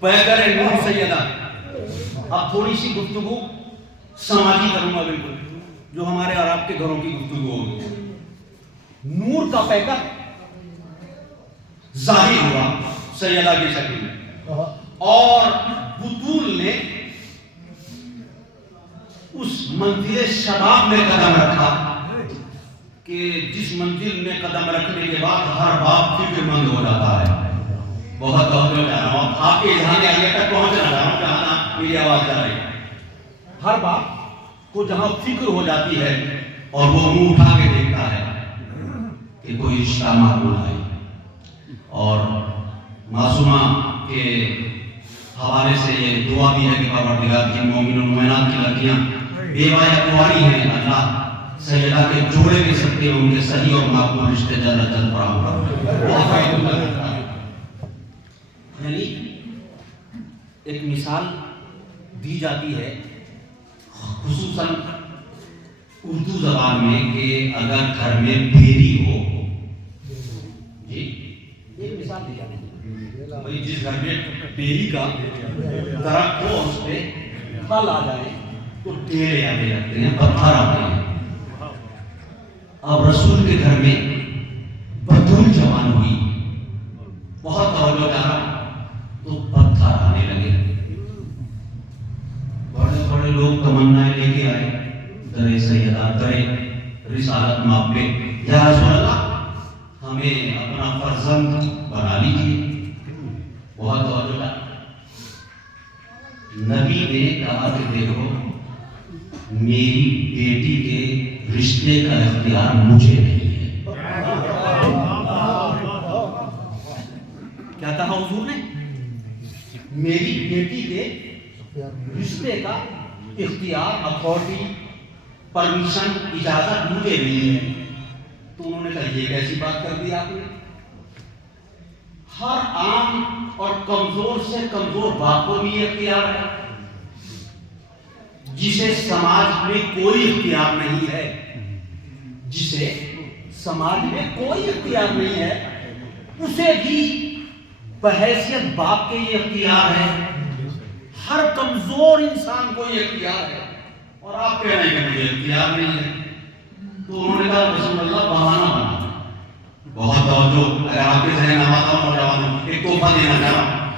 پیکر نور سیدہ. اب تھوڑی سی گفتگو سماجی کروں گا بالکل، جو ہمارے اور آپ کے گھروں کی گفتگو ہوگی. نور کا پیکر ظاہر ہوا سیدہ کی شکل میں، اور بطول نے اس منزل شباب میں قدم رکھا کہ جس منزل میں قدم رکھنے کے بعد ہر باپ فکر مند ہو جاتا ہے. بہت توجہ چاہ رہا ہوں، آپ کے اذہان عالیہ تک پہنچنا چاہ رہا ہوں جہاں میری آواز جا رہی ہے. ہر باپ کو جہاں فکر ہو جاتی ہے اور وہ منہ اٹھا کے دیکھتا ہے کہ کوئی رشتہ معقول ہے. اور معصومہ کے حوالے سے یہ دعا بھی ہے کہ پروردگار کی مومن و مومنات کی لڑکیاں بیوہ یا کنواری ہیں، اللہ سیدہ کے جوڑے کے سکتے ان کے صحیح اور معقول رشتے جنت جلد فراہم کرو. یعنی ایک مثال دی جاتی ہے خصوصاً اردو زبان میں کہ اگر گھر میں بیری ہو، جی ایک مثال دی جاتی ہے بھائی جس گھر میں بیری کا درخت ہو اس پہ پھل آ جائے تو ڈیرے آنے لگتے ہیں، پتھر آتے ہیں. اب رسول کے گھر میں بدول جوان ہوئی، بہت توجہ کیا تو پتھر آنے لگے. بڑے بڑے لوگ تمنائیں لے کے آئے، درے سیدہ درے رسالت ماں پہ، یا رسول اللہ ہمیں اپنا فرزند بنا لیجیے. بہت توجہ. نبی نے کہا کہ دیکھو میری بیٹی کے رشتے کا اختیار مجھے نہیں ہے. کیا کہا حضور نے؟ میری بیٹی کے رشتے کا اختیار، اتھارٹی، پرمیشن، اجازت مجھے نہیں ہے. تو انہوں نے کہا یہ کیسی بات کر دی آپ نے؟ ہر عام اور کمزور سے کمزور باپ کو بھی اختیار ہے، جسے سماج میں کوئی اختیار نہیں ہے، جسے سماج میں کوئی اختیار نہیں ہے، اسے بھی بحیثیت باپ کے یہ اختیار ہے. ہر کمزور انسان کو یہ اختیار ہے، اور آپ کہہ رہے ہیں کہ مجھے اختیار نہیں ہے. تو انہوں نے کہا رسول اللہ بہانہ بنا. بہت توجہ، اگر آپ کے ذہن نوازا نوجوانوں ایک تحفہ دینا چاہ رہا ہوں.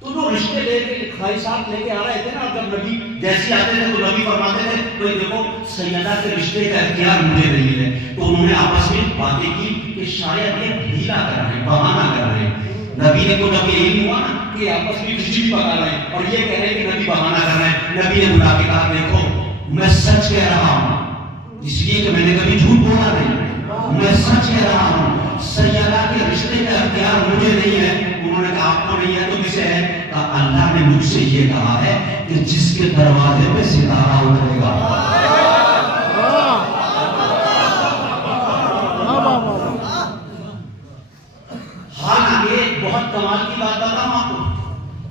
تو جو رشتے لے کے خواہشات لے کے آ رہے تھے نا، جب نبی جیسے آتے تھے تو نبی فرماتے تھے تو دیکھو سیدہ کے رشتے کا اختیار مجھے نہیں ہے. تو انہوں نے آپس میں باتیں کی کہ شاید یہ ڈھیلا کر رہے ہیں، بہانہ کر رہے ہیں. نبی نے کو جب یہی ہوا نا کہ آپس میں کھچڑی پکا رہے ہیں اور یہ کہہ رہے ہیں کہ نبی بہانہ کر رہے ہیں، نبی نے بلا کے کہا دیکھو میں سچ کہہ رہا ہوں، اس لیے کہ میں نے کبھی جھوٹ بولا نہیں، میں سچ کہہ رہا ہوں، سیدہ کے رشتے کا اختیار مجھے نہیں ہے. انہوں نے کہا آپ کو نہیں ہے تو کسے ہے؟ کہا اللہ نے مجھ سے یہ کہا ہے کہ جس کے دروازے پہ ستارہ اترے گا. حالانکہ بہت کمال کی بات بتاؤں آپ کو،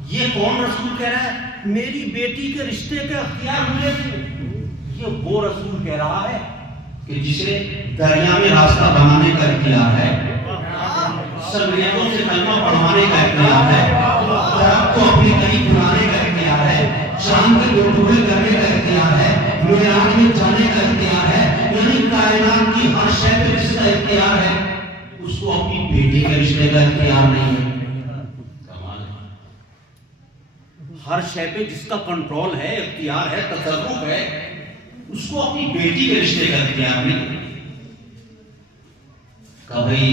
یہ کون رسول کہہ رہا ہے میری بیٹی کے رشتے کا اختیار مجھے نہیں؟ یہ وہ رسول کہہ رہا ہے کہ جسے دریا میں راستہ بنانے کا اختیار ہے، سنگریزوں سے کلمہ پڑھوانے کا اختیار ہے، درخت کو اپنے قریب بلانے کا اختیار ہے، چاند کے ٹکڑے کرنے کا اختیار ہے، معراج میں جانے کا اختیار ہے. یعنی کائنات کی ہر شے پہ جس کا اختیار ہے اس کو اپنی بیٹی کے رشتے کا اختیار نہیں ہے. ہر شے پہ جس کا کنٹرول ہے، اختیار ہے، تصرف ہے، اس کو اپنی بیٹی کے رشتے کا اختیار نہیں. کبھی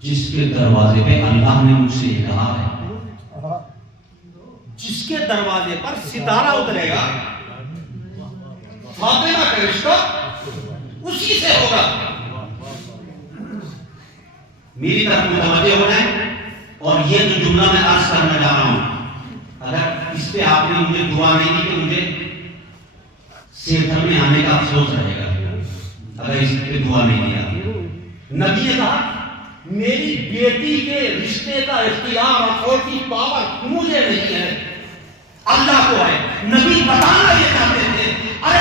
جس کے دروازے پہ اللہ نے مجھ سے یہ کہا ہے، جس کے دروازے پر ستارہ اترے گا فاطمہ کا رشتہ اسی سے ہوگا. میری طرف متوجہ ہو جائیں. اور یہ جو جملہ میں عرض کرنا جا رہا ہوں، اگر اس پہ آپ نے مجھے دعا نہیں کی تو مجھے سیرتر میں آنے کا افسوس رہے گا اگر اس پہ دعا نہیں کیا. نبی نے کہا میری بیٹی کے رشتے کا اختیار، اتھارٹی، پاور مجھے نہیں ہے، اللہ کو ہے. نبی بتانا یہ چاہتے تھے ارے